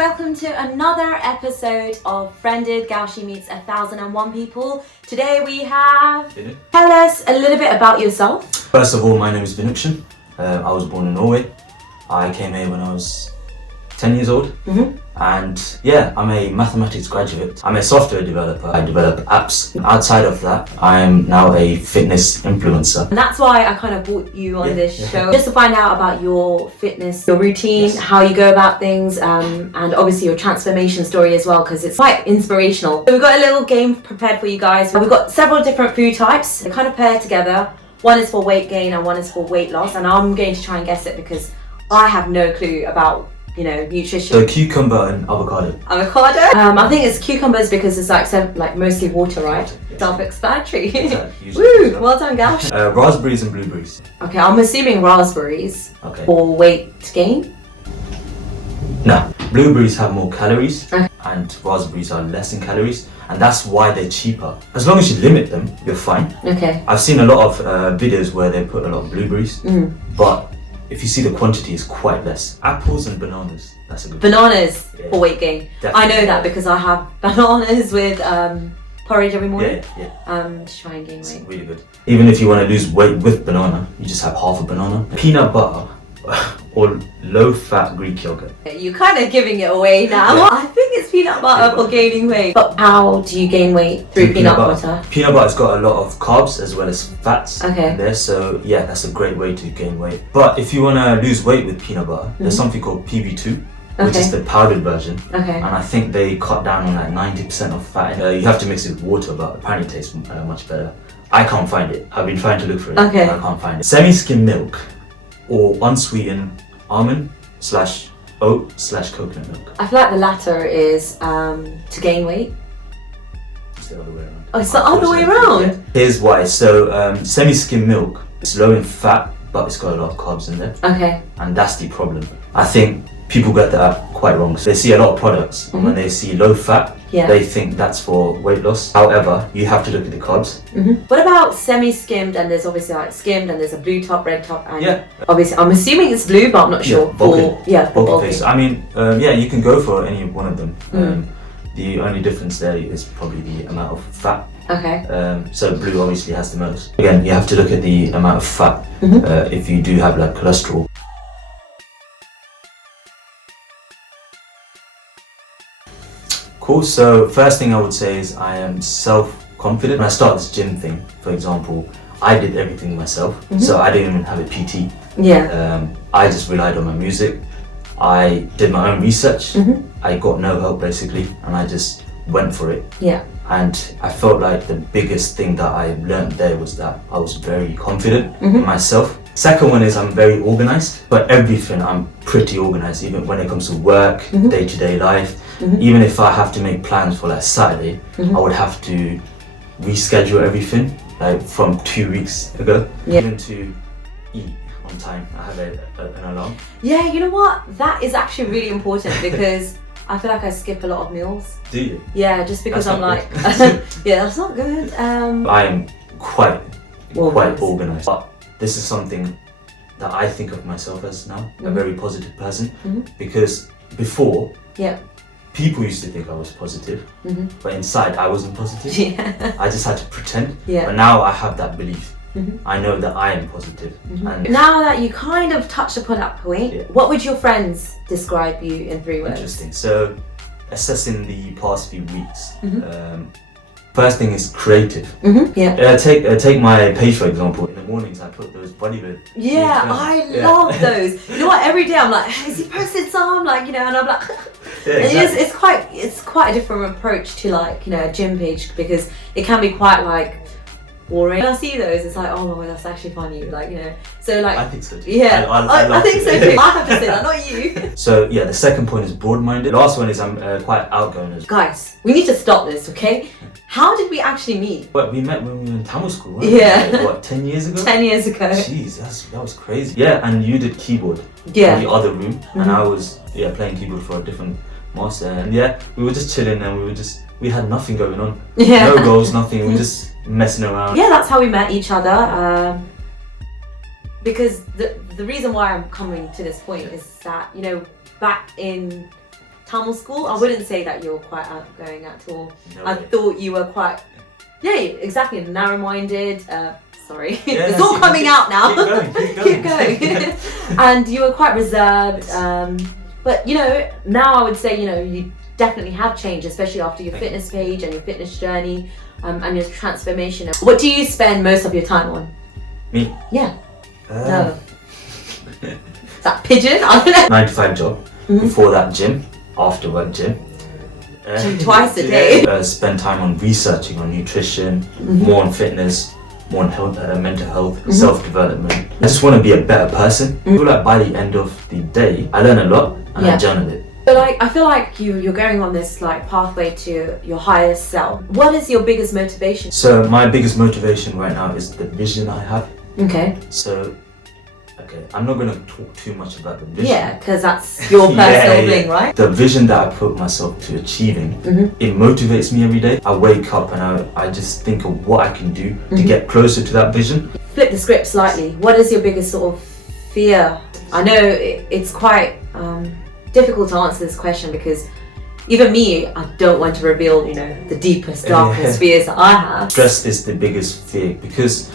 welcome to another episode of FRENded, Gowshi meets 1001 people. Today we have Vinu. Tell us a little bit about yourself. First of all, my name is Vinu. I was born in Norway. I came here when I was 10 years old. And yeah, I'm a mathematics graduate. I'm a software developer. I develop apps. Outside of that, I'm now a fitness influencer. And that's why I kind of brought you on this show, just to find out about your fitness, your routine, how you go about things, and obviously your transformation story as well, because it's quite inspirational. So we've got a little game prepared for you guys. We've got several different food types. They're kind of paired together. One is for weight gain and one is for weight loss. And I'm going to try and guess it because I have no clue about nutrition. So cucumber and avocado. Avocado? I think it's cucumbers because it's like mostly water, right? Self-explanatory. Exactly. Woo! Well done, Gowshi. Raspberries and blueberries. Okay, I'm assuming raspberries for weight gain. No, blueberries have more calories and raspberries are less in calories, and that's why they're cheaper. As long as you limit them, you're fine. Okay. I've seen a lot of videos where they put a lot of blueberries, but if you see the quantity is quite less. Apples and bananas, that's a good Bananas for weight gain. Definitely. I know that because I have bananas with porridge every morning. Yeah. To try and gain weight. It's really good. Even if you want to lose weight with banana, you just have half a banana. Peanut butter or low-fat Greek yogurt. You're kind of giving it away now. I think it's peanut butter for gaining weight. But how do you gain weight through peanut butter? Peanut butter's got a lot of carbs as well as fats in Okay. there, so yeah, that's a great way to gain weight. But if you want to lose weight with peanut butter, there's something called PB2, which is the powdered version. Okay. And I think they cut down on like 90% of fat. You have to mix it with water, but apparently it tastes much better. I can't find it. I've been trying to look for it. Okay. I can't find it. Semi-skim milk or unsweetened almond/oat/coconut milk. I feel like the latter is to gain weight. It's the other way around. Oh, it's the other way around? Yeah. Here's why. So semi-skim milk, it's low in fat, but it's got a lot of carbs in there. Okay. And that's the problem. I think people get that quite wrong. So they see a lot of products, and when they see low fat, they think that's for weight loss. However, you have to look at the carbs. What about semi-skimmed? And there's obviously like skimmed, and there's a blue top, red top, and obviously I'm assuming it's blue, but I'm not sure. Bulky. For bulky. Paste. I mean, you can go for any one of them. The only difference there is probably the amount of fat. Okay. So blue obviously has the most. Again, you have to look at the amount of fat if you do have like cholesterol. Cool. So first thing I would say is I am self-confident. When I started this gym thing, for example, I did everything myself. So I didn't even have a PT. I just relied on my music. I did my own research. I got no help basically, and I just went for it. And I felt like the biggest thing that I learned there was that I was very confident in myself. Second one is I'm very organized. But everything, I'm pretty organized, even when it comes to work, day-to-day life. Even if I have to make plans for like Saturday, I would have to reschedule everything like from 2 weeks ago. Even to eat on time, I have an alarm. Yeah, you know what? That is actually really important because I feel like I skip a lot of meals. Do you? Yeah, just because That's I'm not like, yeah, that's not good. I am quite organized. But this is something that I think of myself as now, a very positive person. Because before, people used to think I was positive, but inside I wasn't positive. I just had to pretend. But now I have that belief. I know that I am positive. And now that you kind of touched upon that point, what would your friends describe you in 3 words? Interesting. So, assessing the past few weeks. First thing is creative. Take my page for example. In the mornings I put those bodybuilding. I love those. You know what? Every day I'm like, has he posted some? Like, and I'm like, it's quite a different approach to like a gym page because it can be quite like boring. When I see those, it's like, oh my god, that's actually funny. So like. I think so too. Yeah, I think so too. I have to say that, not you. So yeah, the second point is broad-minded. Last one is I'm quite outgoing as well. Guys, we need to stop this, okay? How did we actually meet? Well, we met when we were in Tamil school, right? Yeah. What, 10 years ago? 10 years ago. Jeez, that was crazy. Yeah, and you did keyboard in the other room, and I was playing keyboard for a different master, and we were just chilling, and we had nothing going on. No goals, nothing. We were just messing around. Yeah, that's how we met each other. Because the reason why I'm coming to this point is that back in Tamil school, I wouldn't say that you're quite outgoing at all. No I way. thought you were quite, yeah, exactly, narrow-minded. Sorry, Yeah, it's all coming out now. Keep going. And you were quite reserved. But you know, now I would say, you know, you definitely have changed, especially after your fitness page and your fitness journey, and your transformation. What do you spend most of your time on? Me? Yeah. No. Is that pigeon? I don't know. 9 to 5 job. Before that, gym. After work, gym. Gym twice a day. Spend time on researching on nutrition, more on fitness, more on health, mental health, self-development. I just want to be a better person. I feel like by the end of the day, I learn a lot and I journal it. But like, I feel like you're going on this like pathway to your highest self. What is your biggest motivation? So my biggest motivation right now is the vision I have. Okay. So, I'm not going to talk too much about the vision. Yeah, because that's your personal thing, right? The vision that I put myself to achieving, it motivates me every day. I wake up and I just think of what I can do to get closer to that vision. Flip the script slightly. What is your biggest sort of fear? I know it's quite difficult to answer this question because even me, I don't want to reveal, you know, the deepest, darkest fears that I have. Stress is the biggest fear because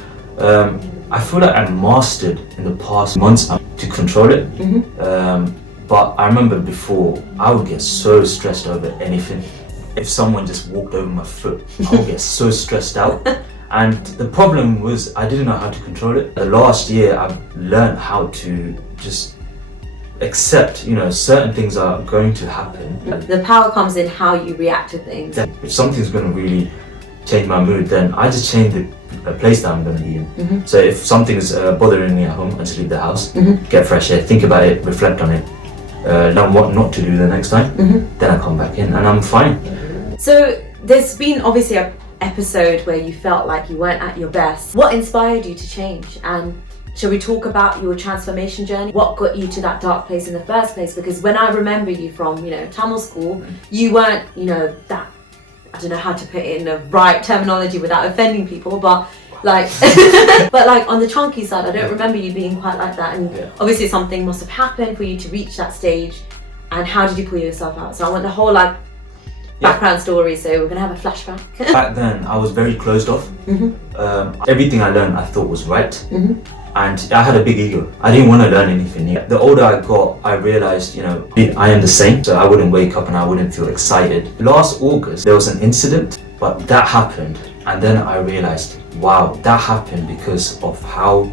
I feel like I mastered in the past months to control it. But I remember before, I would get so stressed over anything. If someone just walked over my foot, I would get so stressed out. And the problem was I didn't know how to control it. The last year, I've learned how to just accept, you know, certain things are going to happen. The power comes in how you react to things. If something's going to really change my mood, then I just change the place that I'm going to be in. So if something's bothering me at home, I just leave the house, get fresh air, think about it, reflect on it, learn what not to do the next time, then I come back in and I'm fine. So there's been obviously an episode where you felt like you weren't at your best. What inspired you to change? And shall we talk about your transformation journey? What got you to that dark place in the first place? Because when I remember you from, you know, Tamil school, you weren't, you know, that, I don't know how to put it in the right terminology without offending people, but like, but like on the chunky side, I don't remember you being quite like that. And obviously something must have happened for you to reach that stage. And how did you pull yourself out? So I want the whole like background story. So we're gonna have a flashback. Back then, I was very closed off. Everything I learned, I thought was right. And I had a big ego. I didn't want to learn anything new. The older I got, I realized, you know, I am the same. So I wouldn't wake up and I wouldn't feel excited. Last August, there was an incident, but that happened. And then I realized, wow, that happened because of how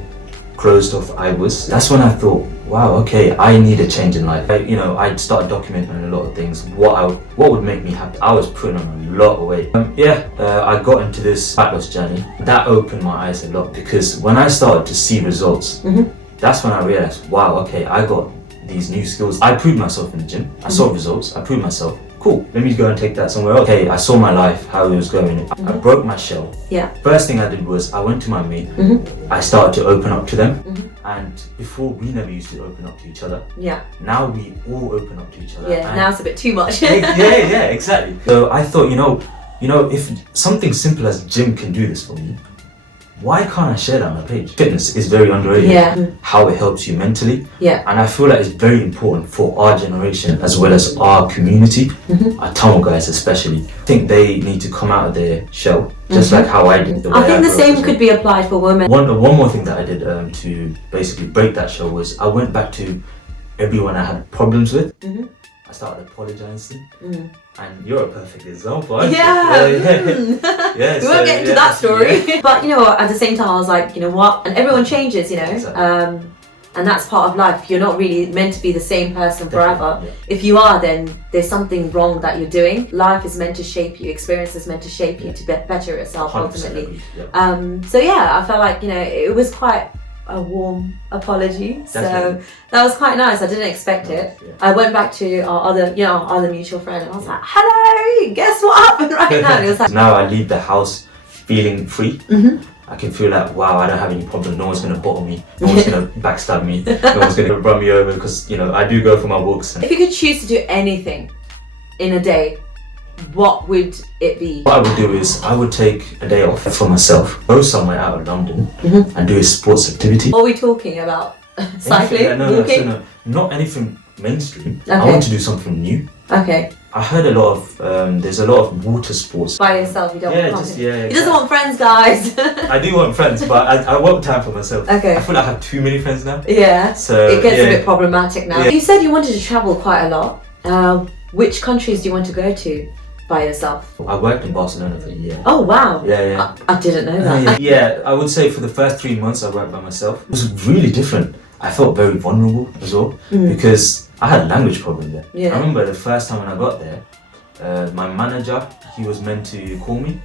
closed off I was. That's when I thought, wow, okay, I need a change in life. I'd started documenting a lot of things, what would make me happy. I was putting on a lot of weight. I got into this fat loss journey. That opened my eyes a lot because when I started to see results, that's when I realized, wow, okay, I got these new skills. I proved myself in the gym. I saw results. I proved myself. Cool, let me go and take that somewhere else. Okay, I saw my life, how it was going. I broke my shell. First thing I did was I went to my mate. I started to open up to them. And before, we never used to open up to each other. Now we all open up to each other. Now it's a bit too much. yeah, exactly. So I thought, if something simple as gym can do this for me, why can't I share that on my page? Fitness is very underrated. How it helps you mentally. And I feel like it's very important for our generation as well as our community, our Tamil guys especially. I think they need to come out of their shell, just like how I did. I think the same could be applied for women. One more thing that I did to basically break that shell was I went back to everyone I had problems with. I started apologizing. And you're a perfect example. We won't get into that story. But at the same time I was like, you know what? And everyone changes, Exactly. And that's part of life. You're not really meant to be the same person forever. If you are, then there's something wrong that you're doing. Life is meant to shape you. Experience is meant to shape you to better yourself ultimately. So I felt like it was quite a warm apology. So that was quite nice. I didn't expect it. I went back to our other mutual friend and I was like, hello, guess what happened right now? And it was like, now I leave the house feeling free. I can feel like, wow, I don't have any problem. No one's going to bottle me. No one's going to backstab me. No one's going to run me over because, I do go for my walks. If you could choose to do anything in a day, what would it be? What I would do is I would take a day off for myself, go somewhere out of London and do a sports activity. What are we talking about? Cycling? Walking? No, not anything mainstream. Okay. I want to do something new. Okay. I heard a lot of there's a lot of water sports. By yourself, you don't want company. He doesn't want friends, guys. I do want friends, but I want time for myself. Okay. I feel like I have too many friends now. Yeah. So it gets a bit problematic now. Yeah. You said you wanted to travel quite a lot. Which countries do you want to go to by yourself? I worked in Barcelona for a year. Oh wow. Yeah. I didn't know that. Yeah, I would say for the first 3 months I worked by myself. It was really different. I felt very vulnerable as well because I had a language problem there. Yeah. I remember the first time when I got there, my manager, he was meant to call me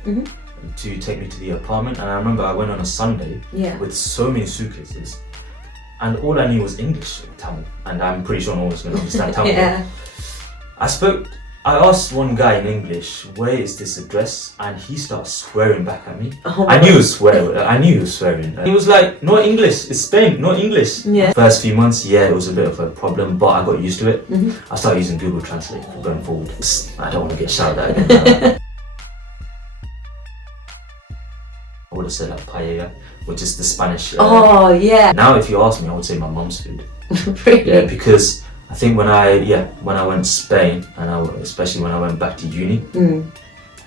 to take me to the apartment, and I remember I went on a Sunday with so many suitcases, and all I knew was English, Tamil, and I'm pretty sure no one was going to understand Tamil. Yeah. I asked one guy in English, where is this address? And he started swearing back at me. Oh I knew he was swearing. He was like, no English, it's Spain, no English. Yeah. First few months, it was a bit of a problem, but I got used to it. I started using Google Translate for going forward. I don't want to get shouted at again. I would have said like paella, which is the Spanish. Oh yeah. Now if you ask me, I would say my mom's food. Really? Yeah, because I think when I went to Spain, and especially when I went back to uni,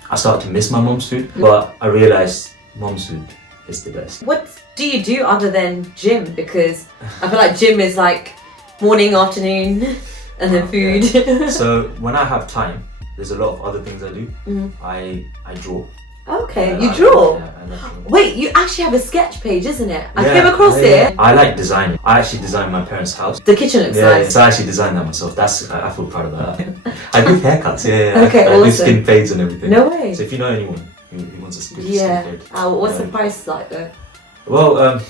I started to miss my mom's food. But I realised mom's food is the best. What do you do other than gym? Because I feel like gym is like morning, afternoon, and then food. Yeah. So when I have time, there's a lot of other things I do. I draw. Okay, you draw? I love drawing. Wait, you actually have a sketch page, isn't it? I came across it. I like designing. I actually designed my parents' house. The kitchen looks nice. So I actually designed that myself. I feel proud of that. I do haircuts, Okay, I awesome. do skin fades and everything. No way. So if you know anyone who wants a good skin fade. What's the price like though? Well,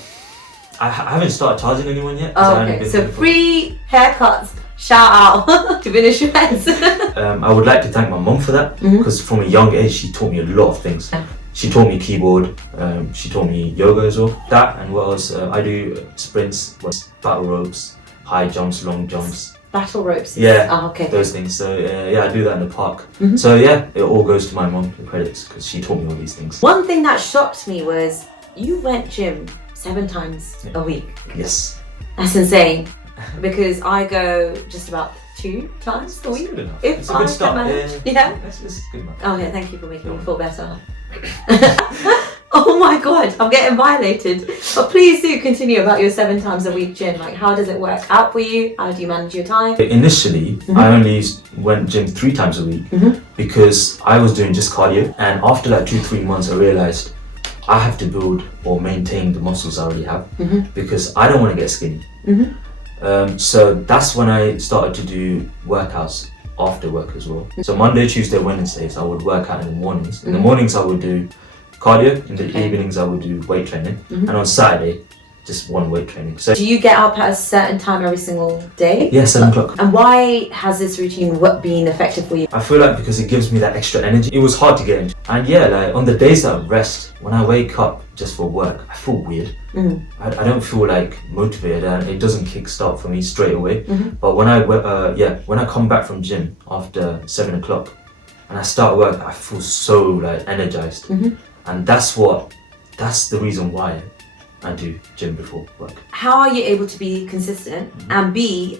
I haven't started charging anyone yet. Okay, so free haircuts. Shout out to Vinu Shreds. I would like to thank my mum for that, because from a young age she taught me a lot of things. She taught me keyboard, she taught me yoga as well. That and what else? I do sprints, battle ropes, high jumps, long jumps. Battle ropes? Yeah, okay. Those things. So I do that in the park. So it all goes to my mum, the credits, because she taught me all these things. One thing that shocked me was you went gym 7 times a week. Yes. That's insane. Because I go just about 2 times a week. Good enough. If It's a good start. Yeah. It's good enough. Okay, thank you for making me feel better. Oh my god, I'm getting violated. But please do continue about your 7 times a week gym. Like, how does it work out for you? How do you manage your time? Initially, I only went gym 3 times a week because I was doing just cardio. And after like 2-3 months, I realized I have to build or maintain the muscles I already have because I don't want to get skinny. So that's when I started to do workouts after work as well. So Monday, Tuesday, Wednesdays, I would work out in the mornings. In the mornings, I would do cardio. In the evenings, I would do weight training. And on Saturday, just one weight training. So do you get up at a certain time every single day? Yeah, 7 o'clock. And why has this routine been effective for you? I feel like because it gives me that extra energy. It was hard to get into. And like on the days that I rest, when I wake up just for work, I feel weird. I don't feel like motivated, and it doesn't kickstart for me straight away. But when I come back from gym after 7 o'clock and I start work, I feel so like energized. And that's the reason why I do gym before work. How are you able to be consistent? And B,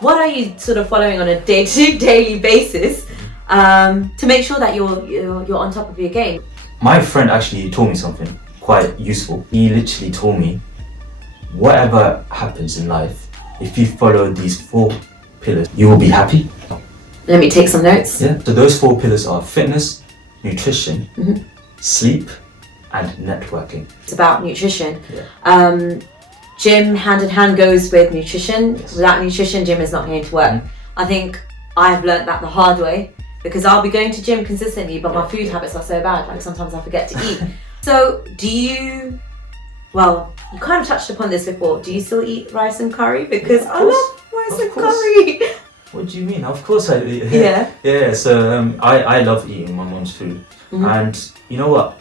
what are you sort of following on a daily basis to make sure that you're on top of your game? My friend actually taught me something quite useful. He literally told me, whatever happens in life, if you follow these 4 pillars, you will be happy. Let me take some notes. Yeah. So those 4 pillars are fitness, nutrition, sleep, and networking. It's about nutrition. Gym hand in hand goes with nutrition. Yes. Without nutrition, gym is not going to work. I think I've learnt that the hard way because I'll be going to gym consistently, but my food habits are so bad. Like sometimes I forget to eat. So you kind of touched upon this before. Do you still eat rice and curry? Because I love rice and curry. What do you mean? Of course I do. Yeah. So I love eating my mom's food, and you know what?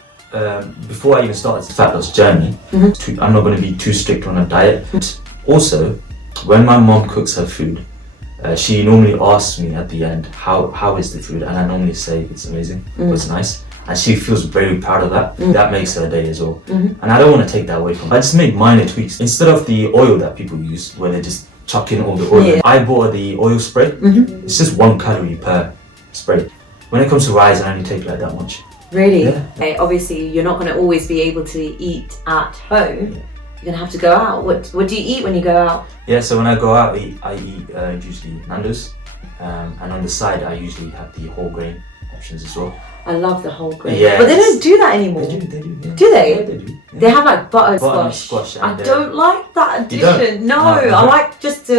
Before I even started the fat loss journey, I'm not going to be too strict on a diet. Also, when my mom cooks her food, she normally asks me at the end, how is the food? And I normally say it's amazing, it's nice. And she feels very proud of that. That makes her day as well. And I don't want to take that away from her. I just make minor tweaks. Instead of the oil that people use, where they just chuck in all the oil. Yeah. I bought the oil spray. It's just 1 calorie per spray. When it comes to rice, I only take like that much. Really? Yeah. Okay, obviously, you're not going to always be able to eat at home. Yeah. You're going to have to go out. What do you eat when you go out? Yeah, so when I go out, I eat usually Nando's. And on the side, I usually have the whole grain options as well. I love the whole grain. Yeah, but they don't do that anymore. They do. Yeah. Do they? Yeah, they do. Yeah. They have like buttered Buttered squash. and I don't like that addition. No, No. I like just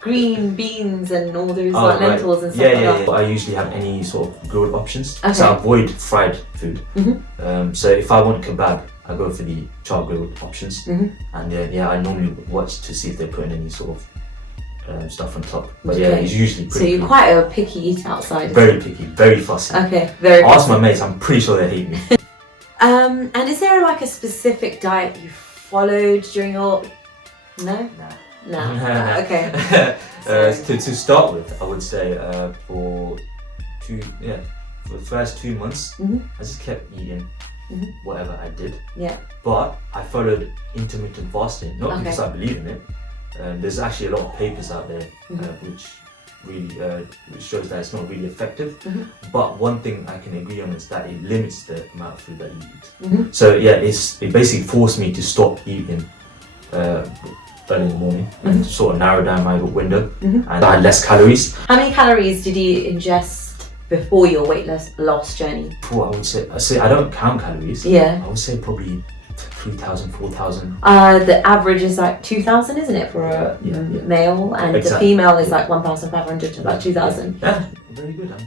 green beans and all those like lentils and stuff like that. Yeah. I usually have any sort of grilled options. Okay. So I avoid fried food. So if I want kebab, I go for the char grilled options. And I normally watch to see if they're putting any sort of stuff on top. But yeah, it's usually pretty. So you're quite a picky eater outside. Very picky, very fussy. Okay, very. Ask my mates. I'm pretty sure they hate me. And is there like a specific diet you followed during your? No. Nah. Okay. To start with, I would say for the first 2 months, I just kept eating whatever I did. Yeah. But I followed intermittent fasting, not because I believe in it. There's actually a lot of papers out there which really which shows that it's not really effective. But one thing I can agree on is that it limits the amount of food that you eat. So yeah, it basically forced me to stop eating early in the morning and sort of narrow down my window, and I had less calories. How many calories did you ingest before your weight loss journey? I would say I don't count calories. Yeah. I would say probably 3,000, 4,000. The average is like 2,000, isn't it, for a male, and the female is like 1,500 to about 2,000. Yeah, very good. I'm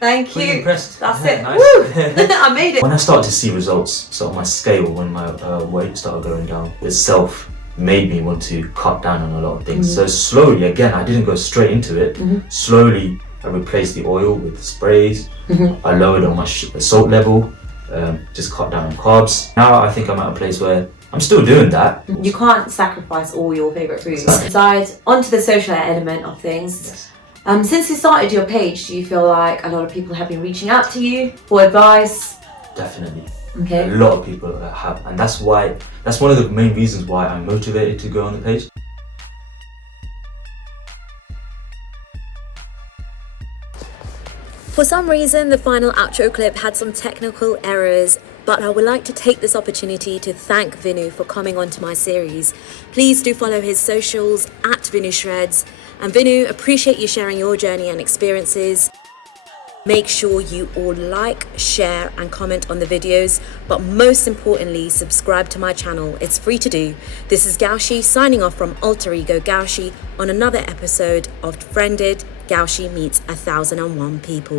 Thank you. Impressed. That's it. Nice. Woo! I made it. When I started to see results, so on my scale, when my weight started going down, itself made me want to cut down on a lot of things. So slowly, again, I didn't go straight into it. Slowly, I replaced the oil with the sprays. I lowered on my salt level. Just cut down on carbs. Now I think I'm at a place where I'm still doing that. You can't sacrifice all your favourite foods. Besides, onto the social element of things. Yes. Since you started your page, do you feel like a lot of people have been reaching out to you for advice? Definitely. Okay. A lot of people have, and that's one of the main reasons why I'm motivated to go on the page. For some reason, the final outro clip had some technical errors, but I would like to take this opportunity to thank Vinu for coming onto my series. Please do follow his socials at Vinu Shreds. And Vinu, appreciate you sharing your journey and experiences. Make sure you all like, share and comment on the videos, but most importantly, subscribe to my channel. It's free to do. This is Gowshi signing off from Alter Ego Gowshi on another episode of FRENded. Gowshi meets 1001 people.